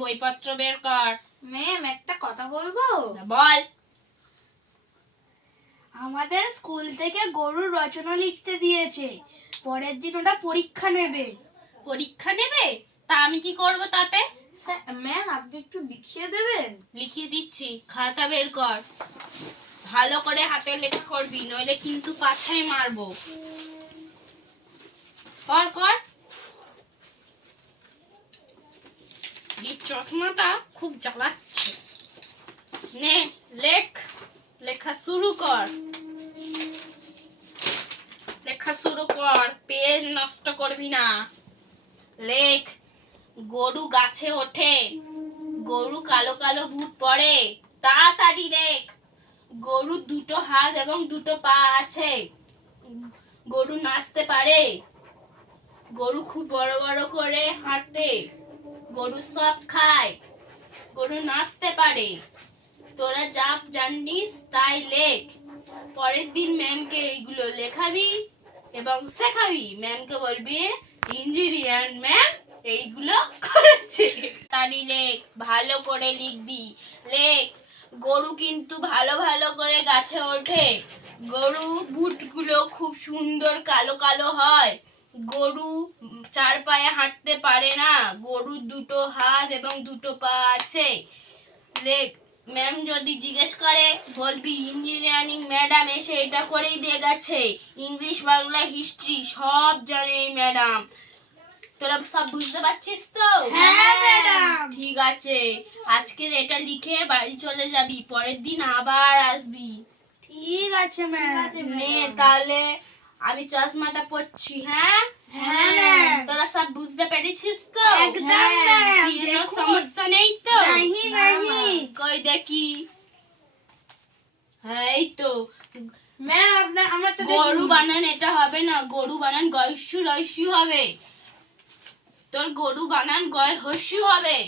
বইপত্র বের কর। ম্যাম একটা কথা বলবো? বল। আমাদের স্কুল থেকে গরুর রচনা লিখতে দিয়েছে, পরের দিন ওটা পরীক্ষা নেবে। পরীক্ষা নেবে? তা আমি কি করব তাতে? ম্যাম আপনি একটু লিখিয়ে দেবেন? লিখিয়ে দিচ্ছি, খাতা বের কর। ভালো করে হাতে লেখা করবি, নইলে কিন্তু পাছায় মারবো। কর কর। এই চশমাটা খুব জ্বালাচ্ছে। নে লেখ, লেখা শুরু কর। লেখা শুরু কর, পেন নষ্ট করবি না। লেখ, গরু গাছে ওঠে, গরু কালো কালো বুট পরে। তাড়াতাড়ি লেখ। গরুর দুটো হাত এবং দুটো পা আছে, গরু নাচতে পারে, গরু খুব বড় বড় করে হাঁটে, গরু সব খায়, গরু নাচতে পারে। তোরা যা জানিস তাই লেখ। পরের দিন ম্যামকে এইগুলো লেখাবি এবং শেখাবি। ম্যামকে বলবি ইঞ্জিনিয়ার ম্যাম এইগুলো করেছে। তাড়াতাড়ি লেখ, ভালো করে লিখবি। লেখ, গরু কিন্তু ভালো ভালো করে গাছে ওঠে, গরু বুটগুলো খুব সুন্দর কালো কালো হয়, গরু চার পায়ে হাঁটতে পারে না, গরুর দুটো হাত এবং দুটো পা আছে। লেখ, ম্যাম যদি জিজ্ঞেস করে বলবি ইঞ্জিনিয়ারিং ম্যাডাম এসে এটা করেই দিয়ে গেছে। ইংলিশ বাংলা হিস্ট্রি সব জানে এই ম্যাডাম। তোরা সব বুঝতে পারছিস তো? হ্যাঁ ম্যাডাম। ঠিক আছে, আজকের এটা লিখে বাড়ি চলে যাবি, পরের দিন আবার আসবি। ঠিক আছে ম্যাম। নে তাহলে আমি চশমাটা পরছি। হ্যাঁ হ্যাঁ ম্যাম। তোরা সব বুঝতে পেরেছিস তো? একদম ম্যাম। কি কোনো দেখুন। সমস্যা নেই তো? নাহি নাহি। কই দেখি। হ্যাঁ এই তো। ম্যাম আপনার আমার তো গরু বানান এটা হবে না, গরু বানান গয়স্যু রস্যু হবে। তোর গরু বানান গয় হস্যু হবে।